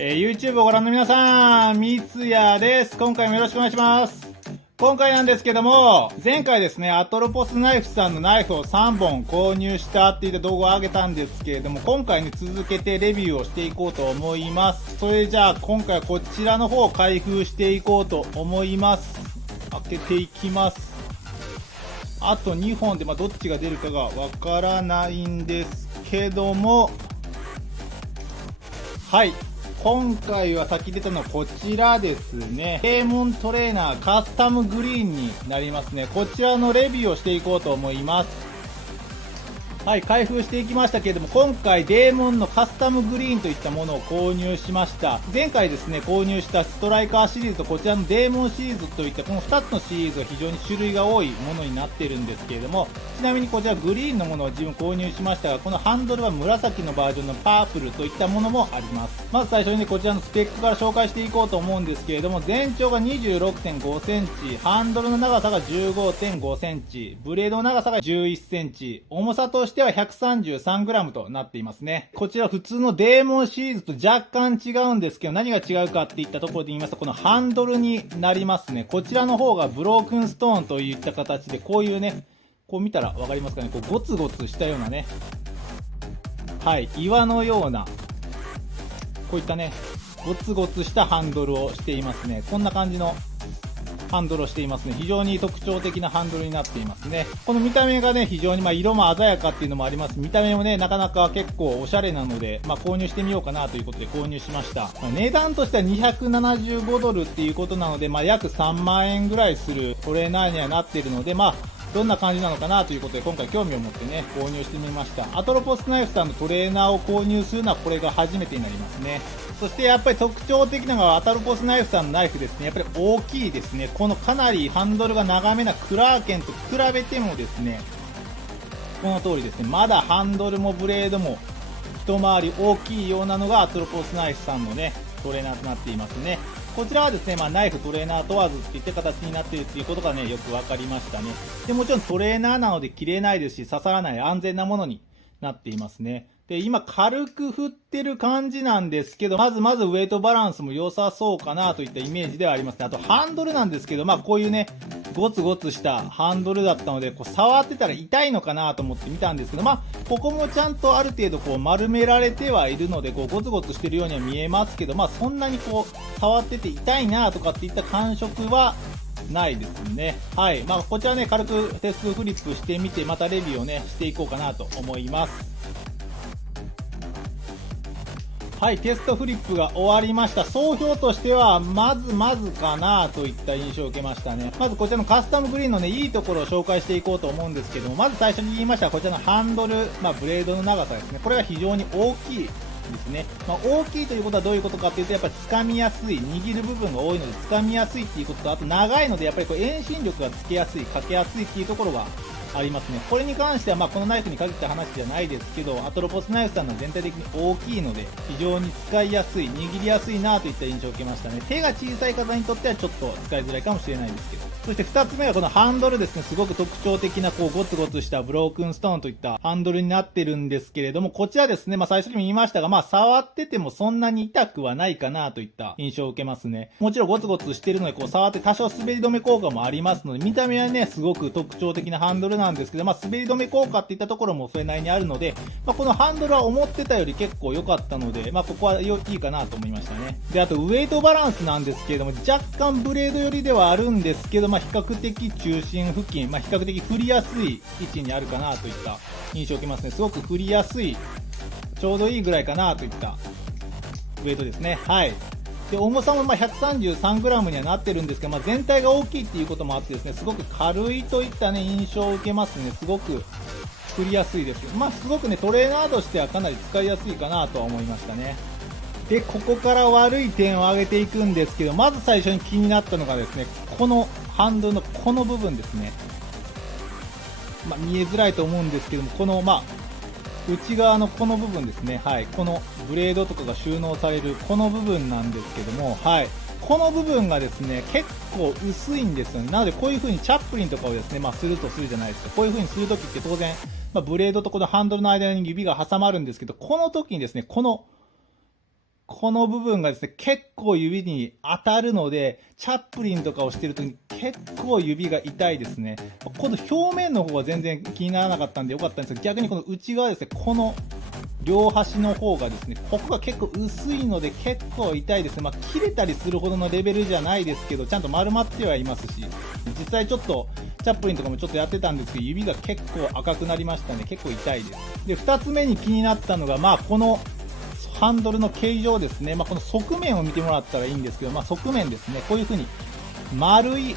YouTube をご覧の皆さん、三ツ矢です。今回もよろしくお願いします。今回なんですけども、前回ですね、アトロポスナイフさんのナイフを3本購入したって言った動画を上げたんですけれども、今回ね、続けてレビューをしていこうと思います。それじゃあ、今回はこちらの方を開封していこうと思います。開けていきます。あと2本で、どっちが出るかがわからないんですけども、はい。今回は先出たのはこちらですね。デーモントレーナーカスタムグリーンになりますね。こちらのレビューをしていこうと思います。はい、開封していきましたけれども、今回デーモンのカスタムグリーンといったものを購入しました。前回ですね、購入したストライカーシリーズとこちらのデーモンシリーズといったこの2つのシリーズは非常に種類が多いものになっているんですけれども、ちなみにこちらグリーンのものを自分購入しましたが、このハンドルは紫のバージョンのパープルといったものもあります。まず最初にね、こちらのスペックから紹介していこうと思うんですけれども、全長が 26.5 センチ、ハンドルの長さが 15.5 センチ、ブレードの長さが11センチ、重さとしては 133g となっていますね。こちら普通のデーモンシリーズと若干違うんですけど、何が違うかっていったところで言いますと、このハンドルになりますね。こちらの方がブロークンストーンといった形で、こういうね、こう見たらわかりますかね、こうゴツゴツしたようなね、はい、岩のような、こういったね、ゴツゴツしたハンドルをしていますね。こんな感じのハンドルをしていますね。非常に特徴的なハンドルになっていますね。この見た目がね、非常に色も鮮やかっていうのもあります。見た目もね、なかなか結構おしゃれなので、購入してみようかなということで購入しました。値段としては275ドルっていうことなので、約3万円ぐらいするトレーナーにはなっているので、どんな感じなのかなということで今回興味を持ってね、購入してみました。アトロポスナイフさんのトレーナーを購入するのはこれが初めてになりますね。そしてやっぱり特徴的なのがアトロポスナイフさんのナイフですね。やっぱり大きいですね。このかなりハンドルが長めなクラーケンと比べてもですね、この通りですね、まだハンドルもブレードも一回り大きいようなのがアトロポスナイフさんのね、トレーナーとなっていますね。こちらはですね、ナイフトレーナー問わずっていった形になっているっていうことがね、よくわかりましたね。で、もちろんトレーナーなので切れないですし、刺さらない安全なものになっていますね。で、今軽く振ってる感じなんですけど、まずウェイトバランスも良さそうかなといったイメージではありますね。あとハンドルなんですけど、こういうね、ゴツゴツしたハンドルだったので、触ってたら痛いのかなと思って見たんですけど、ここもちゃんとある程度丸められてはいるので、ゴツゴツしてるようには見えますけど、そんなに触ってて痛いなとかっていった感触はないですね。はい。こちらね、軽くテストフリップしてみて、またレビューをね、していこうかなと思います。はい、テストフリップが終わりました。総評としては、まずかなといった印象を受けましたね。まずこちらのカスタムグリーンのね、いいところを紹介していこうと思うんですけども、まず最初に言いましたこちらのハンドル、ブレードの長さですね。これが非常に大きいですね。大きいということはどういうことかっていうと、やっぱり掴みやすい、握る部分が多いので掴みやすいっていうことと、あと長いのでやっぱり遠心力がつけやすい、かけやすいっていうところがありますね。これに関してはこのナイフに限った話じゃないですけど、アトロポスナイフさんの全体的に大きいので非常に使いやすい、握りやすいなといった印象を受けましたね。手が小さい方にとってはちょっと使いづらいかもしれないんですけど。そして2つ目はこのハンドルですね。すごく特徴的なゴツゴツしたブロークンストーンといったハンドルになってるんですけれども、こちらですね、最初にも言いましたが、触っててもそんなに痛くはないかなといった印象を受けますね。もちろんゴツゴツしてるので触って多少滑り止め効果もありますので、見た目はね、すごく特徴的なハンドルなんですけど、滑り止め効果っていったところもそれなりにあるので、このハンドルは思ってたより結構良かったので、ここはいいかなと思いましたね。で、あとウェイトバランスなんですけれども、若干ブレード寄りではあるんですけど、比較的中心付近、比較的振りやすい位置にあるかなといった印象を受けますね。すごく振りやすい、ちょうどいいぐらいかなといったウェイトですね。はい。で、重さも133g にはなってるんですけど、全体が大きいっていうこともあってですね、すごく軽いといったね、印象を受けますね。すごく振りやすいです。すごくね、トレーナーとしてはかなり使いやすいかなとは思いましたね。で、ここから悪い点を挙げていくんですけど、まず最初に気になったのがですね、このハンドルのこの部分ですね。見えづらいと思うんですけども、この内側のこの部分ですね。はい。このブレードとかが収納されるこの部分なんですけども、はい。この部分がですね、結構薄いんですよね。なのでこういう風にチャップリンとかをですね、するとするじゃないですか。こういう風にするときって当然、ブレードとこのハンドルの間に指が挟まるんですけど、この時にですね、このこの部分がですね、結構指に当たるので、チャップリンとかをしてると結構指が痛いですね。この表面の方は全然気にならなかったんでよかったんですけど、逆にこの内側ですね、この両端の方がですね、ここが結構薄いので結構痛いですね。切れたりするほどのレベルじゃないですけど、ちゃんと丸まってはいますし、実際ちょっと、チャップリンとかもちょっとやってたんですけど、指が結構赤くなりましたね。結構痛いです。で、2つ目に気になったのが、この、ハンドルの形状ですね。この側面を見てもらったらいいんですけど、側面ですね。こういう風に、丸い、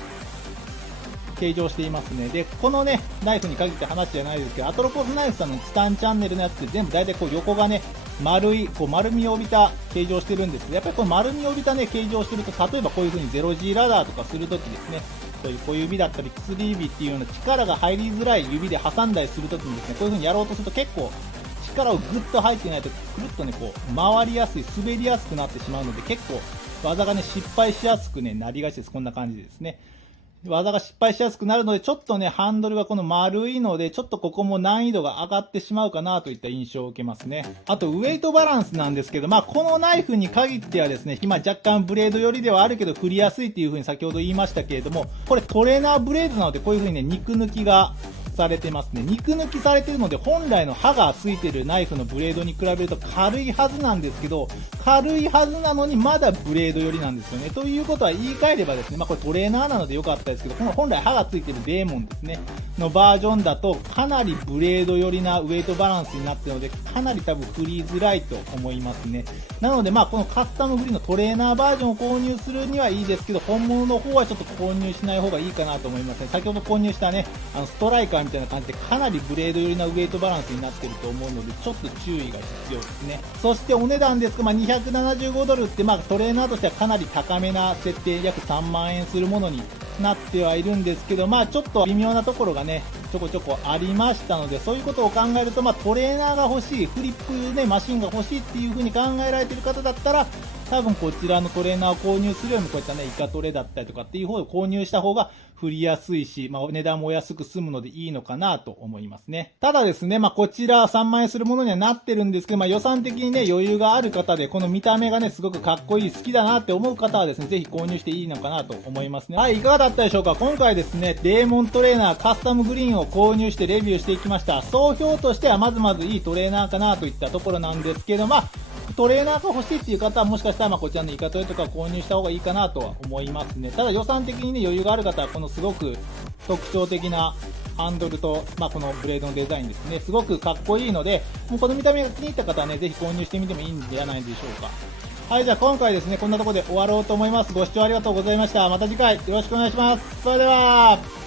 形状していますね。で、このね、ナイフに限って話じゃないですけど、アトロポスナイフさんのチタンチャンネルのやつって全部大体こう横がね、丸い、丸みを帯びた形状してるんですけど、やっぱりこの丸みを帯びたね、形状してると、例えばこういう風に 0G ラダーとかするときですね、そういう小指だったり薬指っていうような力が入りづらい指で挟んだりするときにですね、こういう風にやろうとすると結構、力をグッと入ってないとくるっとね、こう回りやすい、滑りやすくなってしまうので、結構技がね、失敗しやすくね、なりがちです。こんな感じですね。技が失敗しやすくなるので、ちょっとね、ハンドルがこの丸いので、ちょっとここも難易度が上がってしまうかなといった印象を受けますね。あと、ウェイトバランスなんですけど、このナイフに限ってはですね、今若干ブレード寄りではあるけど振りやすいっていう風に先ほど言いましたけれども、これトレーナーブレードなので、こういう風にね、肉抜きがされてますね。肉抜きされてるので、本来の刃がついてるナイフのブレードに比べると軽いはずなんですけど、軽いはずなのにまだブレード寄りなんですよね。ということは言い換えればですね、これトレーナーなので良かったですけど、この本来刃がついてるデーモンですね、のバージョンだとかなりブレード寄りなウェイトバランスになってるので、かなり多分振りづらいと思いますね。なのでこのカスタムフリーのトレーナーバージョンを購入するにはいいですけど、本物の方はちょっと購入しない方がいいかなと思いますね。先ほど購入したね、ストライカーみたいな感じでかなりブレード寄りなウェイトバランスになってると思うので、ちょっと注意が必要ですね。そしてお値段ですが、275ドルってトレーナーとしてはかなり高めな設定、約3万円するものになってはいるんですけど、ちょっと微妙なところがね、ちょこちょこありましたので、そういうことを考えると、トレーナーが欲しい、フリップね、マシンが欲しいっていう風に考えられている方だったら、多分こちらのトレーナーを購入するよりもこういったね、イカトレだったりとかっていう方を購入した方が振りやすいし、値段もお安く済むのでいいのかなと思いますね。ただですね、こちら3万円するものにはなってるんですけど、予算的にね、余裕がある方で、この見た目がね、すごくかっこいい、好きだなって思う方はですね、ぜひ購入していいのかなと思いますね。はい、いかがだったでしょうか。今回ですね、デーモントレーナーカスタムグリーンを購入してレビューしていきました。総評としてはまずいいトレーナーかなといったところなんですけど、トレーナーが欲しいっていう方はもしかしたらこちらのイカトレとか購入した方がいいかなとは思いますね。ただ予算的にね、余裕がある方はこのすごく特徴的なハンドルと、このブレードのデザインですね、すごくかっこいいので、もうこの見た目が気に入った方はね、ぜひ購入してみてもいいんじゃないでしょうか。はい、じゃあ今回ですね、こんなところで終わろうと思います。ご視聴ありがとうございました。また次回よろしくお願いします。それでは。